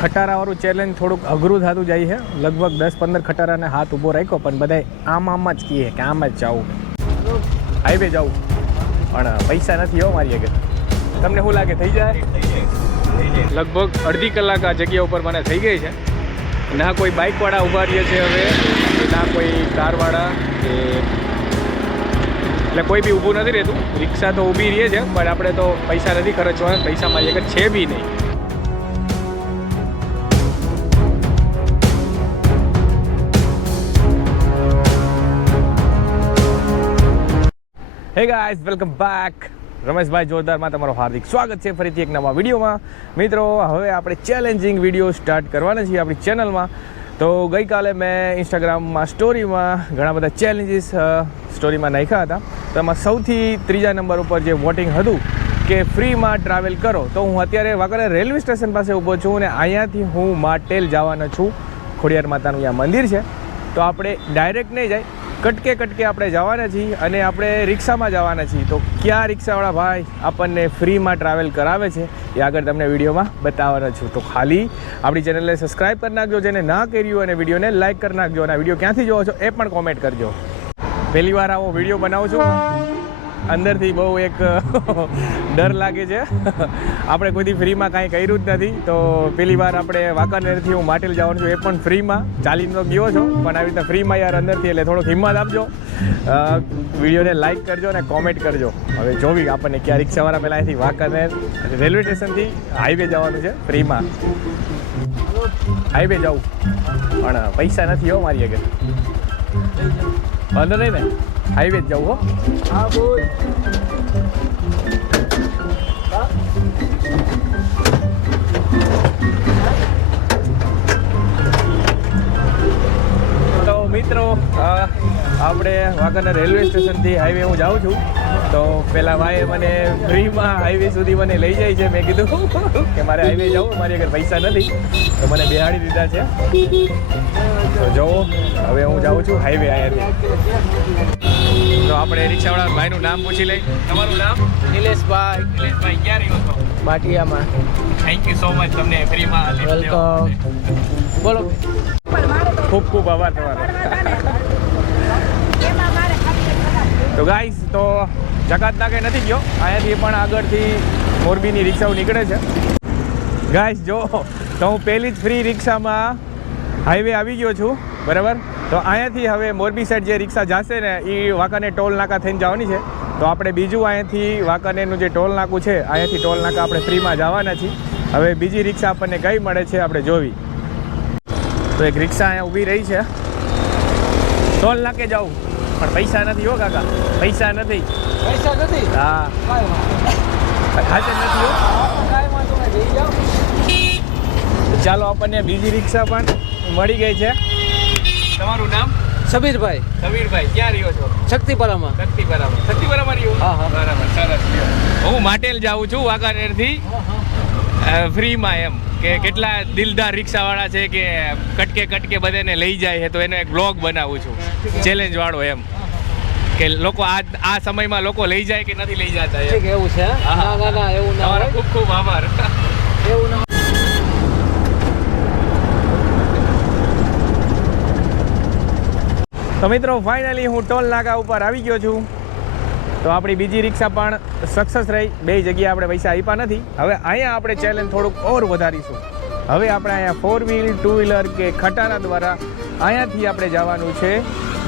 ખટારાવાળું challenge થોડુંક અઘરું થતું જાય છે. લગભગ 10-15 ખટારાને હાથ ઊભો રાખ્યો, પણ બધાય આમ જ કહે કે આમ જ જાવું, હાઈવે જવું, પણ પૈસા નથી હો મારી આગળ. તમને શું લાગે થઈ જાય? લગભગ અડધી કલાક આ જગ્યા ઉપર મને થઈ ગઈ છે. ના કોઈ બાઇકવાળા ઊભા રહે છે હવે, ના કોઈ કારવાળા કે એટલે કોઈ બી ઊભું નથી રહેતું. રિક્ષા તો ઊભી રહે છે, પણ આપણે તો પૈસા નથી ખર્ચવાના, પૈસા મારી આગળ છે બી નહીં. Hey guys, welcome back. Rameshbhai જોરદારમાં તમારું હાર્દિક સ્વાગત છે ફરીથી એક નવા વિડીયોમાં. મિત્રો, હવે આપણે ચેલેન્જિંગ વિડીયો સ્ટાર્ટ કરવાના છીએ આપણી ચેનલમાં. તો ગઈકાલે મેં ઇન્સ્ટાગ્રામમાં સ્ટોરીમાં ઘણા બધા ચેલેન્જીસ સ્ટોરીમાં નાખ્યા હતા. તો એમાં સૌથી ત્રીજા નંબર ઉપર જે વોટિંગ હતું કે ફ્રીમાં ટ્રાવેલ કરો, તો હું અત્યારે વાંકાનેર રેલવે સ્ટેશન પાસે ઊભો છું અને અહીંયાથી હું માટેલ જવાનો છું. ખોડિયાર માતાનું અહીંયા મંદિર છે. તો આપણે ડાયરેક્ટ નહીં જાય, કટકે આપણે જવાના છીએ અને આપણે રિક્ષામાં જવાના છીએ. તો ક્યાં રિક્ષાવાળા ભાઈ આપણને ફ્રીમાં ટ્રાવેલ કરાવે છે એ આગળ તમને વિડીયોમાં બતાવવાનો છું. તો ખાલી આપણી ચેનલને સબસ્ક્રાઈબ કરી નાખજો જેને ના કર્યું, અને વિડીયોને લાઇક કરી નાખજો. અને આ વિડીયો ક્યાંથી જોવો છો એ પણ કોમેન્ટ કરજો. પહેલી વાર આવો વિડીયો બનાવું છું, અંદરથી બહુ એક ડર લાગે છે. આપણે કોઈથી ફ્રીમાં કાંઈ કર્યું જ નથી. તો પહેલી વાર આપણે વાંકાનેરથી હું માટેલ જવાનું છું, એ પણ ફ્રીમાં. ચાલીને તો ગયો છો, પણ આવી રીતે ફ્રીમાં યાર અંદરથી, એટલે થોડોક હિંમત આપજો. વિડીયોને લાઇક કરજો અને કોમેન્ટ કરજો. હવે જોવી આપણને ક્યાં રિક્ષાવાળા પહેલાં અહીંથી વાંકાનેર રેલવે સ્ટેશનથી હાઈવે જવાનું છે ફ્રીમાં. હાઈવે જવું, પણ પૈસા નથી હો મારી આગળ. વાંધો નહીં ને, હાઈવે જ જવું હો. હા બોલ. તો મિત્રો, આપણે વાંકાનેર રેલવે સ્ટેશનથી હાઈવે હું જાઉં છું. તો પેલા ભાઈએ મને ફ્રીમાં હાઈવે સુધી મને લઈ જાય છે. મેં કીધું કે મારે હાઈવે જવું, મારી આગળ પૈસા નથી, તો મને બેહાડી દીધા છે. તો જુઓ, હવે હું જાઉં છું હાઈવે અહીંયાથી. તો આપણે રિક્ષાવાળા ભાઈનું નામ પૂછી લઈ. તમારું નામ? નિલેશભાઈ. નિલેશભાઈ, ક્યાં રહ્યો છો? બાટિયામાં. થેન્ક યુ સો મચ, તમને ફ્રીમાં વેલકમ. બોલો. ખૂબ ખૂબ આભાર તમારો. તો ગાઈસ, તો જકાત નાકે નથી ગયો, અહીંયાથી પણ આગળથી મોરબીની રિક્ષાઓ નીકળે છે. ગાઈસ જો, તો હું પહેલી જ ફ્રી રિક્ષામાં હાઈવે આવી ગયો છું, બરાબર. તો અહીંયાથી હવે મોરબી સાઈડ જે રિક્ષા જશે ને એ વાંકાનેર ટોલ નાકા થઈને જવાની છે. તો આપણે બીજું અહીંયાથી વાંકાનેરનું જે ટોલ નાકું છે, અહીંયાથી ટોલ નાકા આપણે ફ્રીમાં જવાના છીએ. હવે બીજી રિક્ષા આપણને કઈ મળે છે આપણે જોવી. તો એક રિક્ષા અહીંયા ઊભી રહી છે. ટોલ નાકે જાઉં, પણ પૈસા નથી હો કાકા, પૈસા નથી. પૈસા નથી? હા, હાજર નથી હો. ચાલો, આપણને બીજી રિક્ષા પણ મળી ગઈ છે. તમારું નામ? સબીરભાઈ. સબીરભાઈ, ક્યાં રહ્યો છો? શક્તિપરામાં. શક્તિપરામાં રહ્યો? હા હા, બરાબર, સરસ. હું માટેલ જાઉં છું વાંકાનેરથી ફ્રીમાં. એમ કે કેટલા દિલદાર રિક્ષાવાળા છે કે કટકે બધાને લઈ જાય છે. તો એનો એક બ્લોગ બનાવું છું, ચેલેન્જ વાળો. એમ કે લોકો આ સમયમાં લોકો લઈ જાય કે નથી લઈ જતા. એવું છે? ના, એવું ના. તમારો ખૂબ ખૂબ આભાર. એવું ના. તો મિત્રો, ફાઇનલી હું ટોલ નાકા ઉપર આવી ગયો છું. તો આપણી બીજી રિક્ષા પણ સક્સેસ રહી. બે જગ્યાએ આપણે પૈસા આપ્યા નથી. હવે અહીંયા આપણે ચેલેન્જ થોડુંક ઓર વધારીશું. હવે આપણે અહીંયા 4 વ્હીલ 2 વ્હીલર કે ખટારા દ્વારા અહીંયાથી આપણે જવાનું છે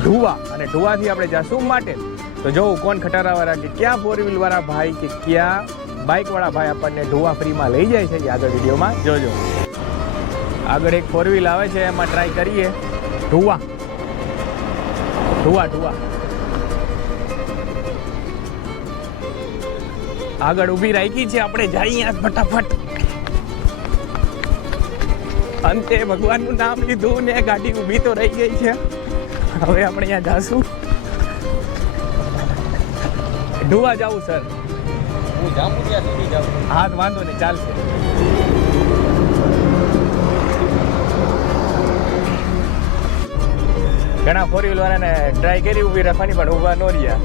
ઢુવા, અને ઢુવાથી આપણે જઈશું માટેલ. તો જોવું કોણ ખટારાવાળા કે ક્યાં 4 વ્હીલવાળા ભાઈ કે ક્યાં બાઇકવાળા ભાઈ આપણને ઢુવા ફ્રીમાં લઈ જાય છે એ આગળ વિડીયોમાં જોજો. આગળ એક 4 વ્હીલ આવે છે, એમાં ટ્રાય કરીએ. ઢુવા આગળ ઊભી રાખી છે, આપણે જઈએ ફટાફટ. અંતે ભગવાનનું નામ લીધું ને ગાડી ઊભી તો રહી ગઈ છે. હવે આપણે અહીંયા જાશું. ઢુવા જાવું સર? હું જાઉં ત્યાં સુધી જાઉં. હા, વાંધો નહીં, ચાલશે. ઘણા 4 વ્હીલ વાળાને ટ્રાય કરી ઊભી રાખવાની, પણ ઊભા ન રહ્યા.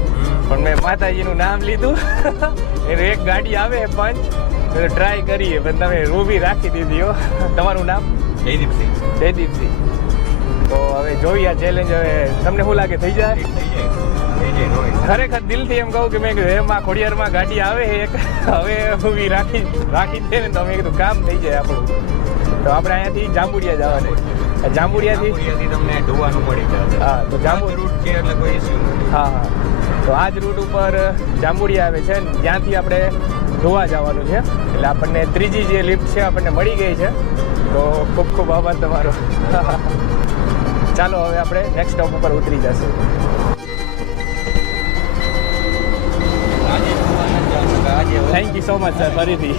પણ મેં માતાજીનું નામ લીધું. એનું એક ગાડી આવે પંચ, ટ્રાય કરીએ પણ તમે ઊભી રાખી દીધી હો. તમારું નામ? જયદીપસિંહ. જયદીપસિંહ. તો હવે જોઈએ આ ચેલેન્જ. હવે તમને શું લાગે થઈ જાય? ખરેખર દિલથી એમ કહું કે મેં કીધું એમાં ખોડિયારમાં ગાડી આવે એક હવે ઊભી રાખી દે ને તો મેં કીધું કામ થઈ જાય આપણું. તો આપણે અહીંયાથી જાંબુડિયા જવાનું. જાંબુડિયાથી તમને ધોવાનું મળી જાય. હા તો જાંબુ રૂટ છે એટલે કોઈ ઇસ્યુ નથી. હા હા તો આ જ રૂટ ઉપર જાંબુડિયા આવે છે ને ત્યાંથી આપણે ધોવા જવાનું છે. એટલે આપણને ત્રીજી જે લિફ્ટ છે આપણને મળી ગઈ છે. તો ખૂબ ખૂબ આભાર તમારો. ચાલો હવે આપણે નેક્સ્ટ સ્ટોપ ઉપર ઉતરી જશું. Thank you so much sir ફરીથી.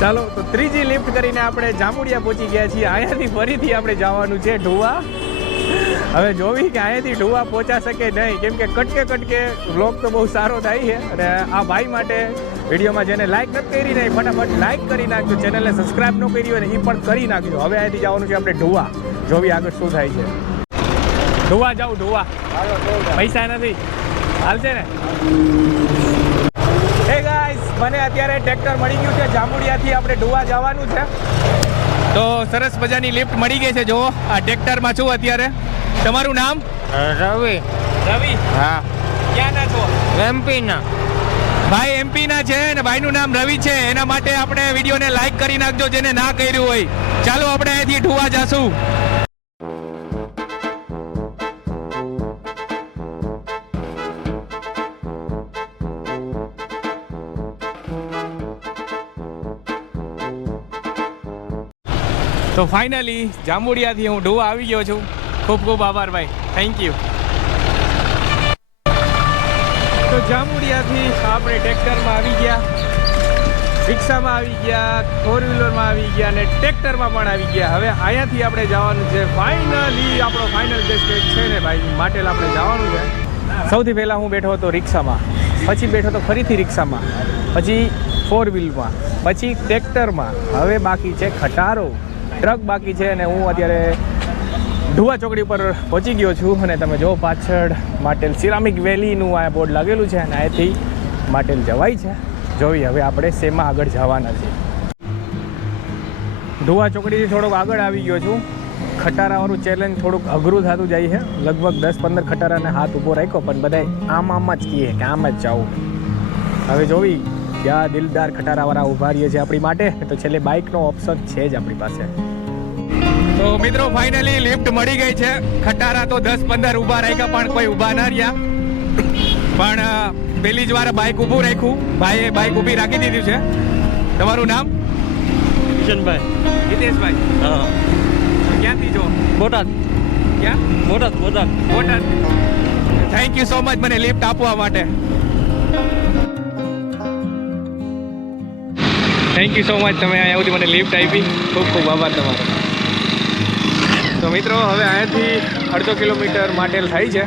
ચાલો તો ત્રીજી લિફ્ટ કરીને આપણે જાંબુડિયા પહોંચી ગયા છીએ. અહીંયાથી ફરીથી આપણે જવાનું છે ઢુવા. હવે જોવી કે અહીંયાથી ઢુવા પહોંચાશે કે નહીં, કેમ કે કટકે વ્લોગ તો બહુ સારો થાય છે. અને આ ભાઈ માટે વિડીયોમાં જેને લાઇક નથી કરી ને એ ફટાફટ લાઇક કરી નાખજો. ચેનલને સબસ્ક્રાઇબ ન કરી હોય ને એ પણ કરી નાખજો. હવે અહીંયાથી જવાનું છે આપણે ઢુવા. જોવી આગળ શું થાય છે. ઢુવા જાઉં ઢુવા. પૈસા નથી હાલશે ને? હે ગાઈસ, મને અત્યારે ટ્રેક્ટર મળી ગયું છે. જાંબુડિયાથી આપણે ઢુવા જવાનું છે. તો સરસ મજાની લિફ્ટ મળી ગઈ છે. જો આ ટ્રેક્ટરમાં છું અત્યારે. તમારું નામ? રવિ. રવિ? હા. ક્યાંના છો? એમપી ના. ભાઈ એમપી ના છે ને ભાઈનું નામ રવિ છે. એના માટે આપણે વિડીયોને લાઈક કરી નાખજો જેને ના કર્યું હોય. ચાલો આપણે અહીંથી ઢુવા જાશું. તો ફાઇનલી જાંબુડિયાથી હું ઢુવા આવી ગયો છું. ખૂબ ખૂબ આભાર ભાઈ, થેન્ક યુ. તો જાંબુડિયાથી આપણે ટ્રેક્ટરમાં આવી ગયા, રિક્ષામાં આવી ગયા, ફોર વ્હીલરમાં આવી ગયા અને ટ્રેક્ટરમાં પણ આવી ગયા. હવે અહીંયાથી આપણે જવાનું છે ફાઇનલી આપણો ફાઇનલ ડેસ્ટિનેશન છે ને ભાઈ, માટેલ આપણે જવાનું છે. સૌથી પહેલાં હું બેઠો હતો રિક્ષામાં, પછી બેઠો હતો ફરીથી રિક્ષામાં, પછી ફોર વ્હીલમાં, પછી ટ્રેક્ટરમાં. હવે બાકી છે ખટારો, ટ્રક બાકી છે. અને હું અત્યારે ઢુવા ચોકડી ઉપર પહોંચી ગયો છું. અને તમે જો પાછળ માટેલ સિરામિક વેલીનું આ બોર્ડ લાગેલું છે અને અહીંથી માટેલ જવાય છે. જોઈએ હવે આપણે શેમાં આગળ જવાના છે. ઢુવા ચોકડીથી થોડોક આગળ આવી ગયો છું. ખટારાવાળું ચેલેન્જ થોડુંક અઘરું થતું જાય છે. લગભગ 10-15 ખટારાને હાથ ઊભો રાખ્યો પણ બધા આમ જ કહે કે આમ જ જાવું. હવે જોવી ક્યાં દિલદાર ખટારાવાળા ઊભા રહીએ છે આપણી માટે. તો છેલ્લે બાઇકનો ઓપ્શન છે જ આપણી પાસે. તો મિત્રો ફાઇનલી લિફ્ટ મળી ગઈ છે. ખટારા તો 10-15 ઊભા રાખ્યા પણ કોઈ ઊભા ના રહ્યા. પણ પહેલી જ વાર બાઇક ઊભું રાખ્યું. ભાઈએ બાઇક ઊભી રાખી દીધી છે. તમારું નામ? કિશનભાઈ. હિતેશભાઈ. હા. ક્યાંથી છો? બોટાદ. ક્યાં? Botad. Thank you so much મને લિફ્ટ આપવા માટે. થેન્ક યુ સો મચ, તમે અહીંયા સુધી મને લિફ્ટ આપી. ખૂબ ખૂબ આભાર તમારો. તો મિત્રો હવે અહીંયાથી 1.5 કિલોમીટર માટેલ થાય છે.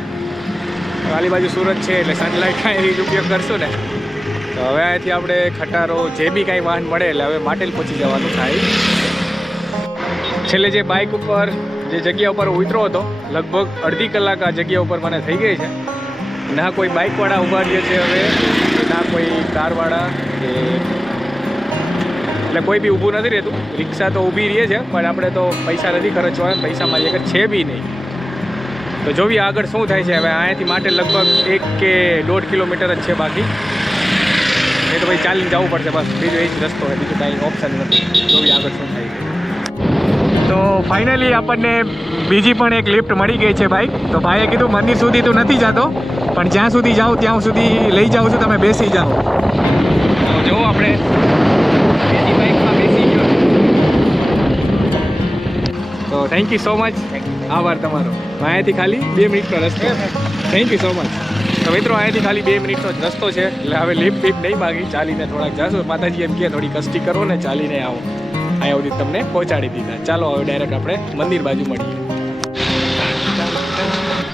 આલી બાજુ સુરત છે એટલે સનલાઇટ કાંઈ જ ઉપયોગ કરશું ને. તો હવે અહીંયાથી આપણે ખટારો જે બી કાંઈ વાહન મળે એટલે હવે માટેલ પહોંચી જવાનું થાય. છેલ્લે જે બાઇક ઉપર જે જગ્યા ઉપર ઉતરો હતો લગભગ અડધી કલાક આ જગ્યા ઉપર મને થઈ ગઈ છે. ના કોઈ બાઇકવાળા ઊભા રહે છે હવે, ના કોઈ કારવાળા કે એટલે કોઈ બી ઊભું નથી રહેતું. રિક્ષા તો ઊભી રહે છે પણ આપણે તો પૈસા નથી ખર્ચવા, પૈસા મારી આગળ છે બી નહીં. તો જોઈએ આગળ શું થાય છે. હવે અહીંયાથી માટે લગભગ 1 કે 1.5 કિલોમીટર જ છે બાકી. એ તો ભાઈ ચાલીને જવું પડશે બસ, બીજો એ જ રસ્તો હોય, બીજું કાંઈ ઓપ્શન નથી. જોઈએ આગળ શું થાય છે. તો ફાઇનલી આપણને બીજી પણ એક લિફ્ટ મળી ગઈ છે બાઇક. તો ભાઈએ કીધું મંદિર સુધી તો નથી જતો પણ જ્યાં સુધી જાઉં ત્યાં સુધી લઈ જાઉં છું, તમે બેસી જાઓ. તો જો આપણે બીજી બાઇકમાં બેસી ગયો. તો થેન્ક યુ સો મચ, આભાર તમારો. અહીંયાથી ખાલી 2 મિનિટનો રસ્તો. Thank you so much. તો મિત્રો અહીંયાથી ખાલી 2 મિનિટનો જ રસ્તો છે એટલે હવે લિફ્ટ નહીં માગી, ચાલીને થોડાક જાશું. માતાજી એમ કહે થોડી કષ્ટી કરો ને ચાલીને આવો. અહીંયા સુધી તમને પહોંચાડી દીધા. ચાલો હવે ડાયરેક્ટ આપણે મંદિર બાજુ મળીએ.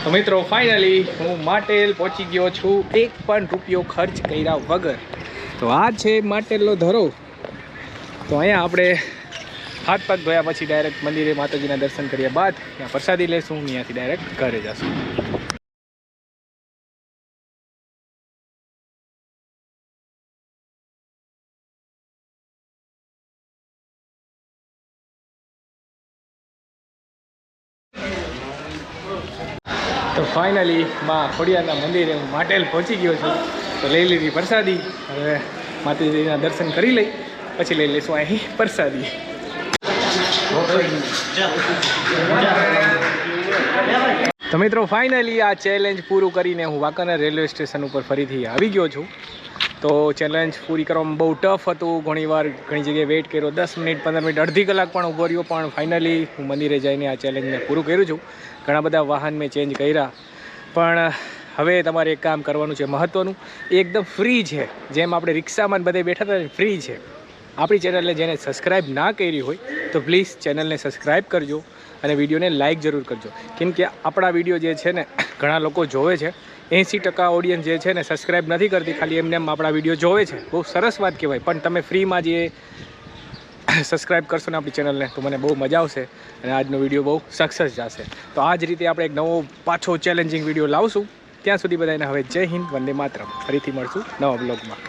તો મિત્રો ફાઇનલી હું માટેલ પહોંચી ગયો છું 1 પણ રૂપિયો ખર્ચ કર્યા વગર. તો આ છે માટેલનો ધરો. તો અહીંયા આપણે હાથ પગ ધોયા પછી ડાયરેક્ટ મંદિરે માતાજીના દર્શન કર્યા બાદ ત્યાં પ્રસાદી લેશું, ત્યાંથી ડાયરેક્ટ ઘરે જશું. તો ફાઇનલી માં ખોડિયારના મંદિરે હું માટેલ પહોંચી ગયો છું. તો લઈ લીધી પ્રસાદી. હવે માતાજીના દર્શન કરી લઈ પછી લઈ લઈશું અહીં પ્રસાદી. તો મિત્રો ફાઇનલી આ ચેલેન્જ પૂરું કરીને હું વાંકાનેર રેલવે સ્ટેશન ઉપર ફરીથી આવી ગયો છું. તો ચેલેન્જ પૂરી કરવામાં બહુ ટફ હતું. ઘણીવાર ઘણી જગ્યાએ વેઇટ કર્યો, 10 મિનિટ 15 મિનિટ અડધી કલાક પણ ઊભો રહ્યો, પણ ફાઇનલી હું મંદિરે જઈને આ ચેલેન્જને પૂરું કર્યું છું. ઘણા બધા વાહન મેં ચેન્જ કર્યા, પણ હવે તમારે એક કામ કરવાનું છે મહત્ત્વનું. એ એકદમ ફ્રી છે. જેમ આપણે રિક્ષામાં બધે બેઠા હતા ને, ફ્રી છે. આપણી ચેનલને જેને સબસ્ક્રાઈબ ના કરી હોય તો પ્લીઝ ચેનલને સબસ્ક્રાઈબ કરજો અને વિડીયોને લાઇક જરૂર કરજો. કેમ કે આપણા વિડીયો જે છે ને ઘણા લોકો જોવે છે, 80% ઓડિયન્સ જે છે ને સબસ્ક્રાઈબ નથી કરતી, ખાલી એમને એમ આપણા વિડીયો જોવે છે. બહુ સરસ વાત કહેવાય, પણ તમે ફ્રીમાં જે સબસ્ક્રાઈબ કરશો ને આપણી ચેનલને તો મને બહુ મજા આવશે અને આજનો વિડીયો બહુ સક્સેસ જશે. તો આ જ રીતે આપણે એક નવો પાછો ચેલેન્જિંગ વિડીયો લાવશું. ત્યાં સુધી બધાને હવે જય હિન્દ, વંદે માતરમ. ફરીથી મળશું નવા બ્લોગમાં.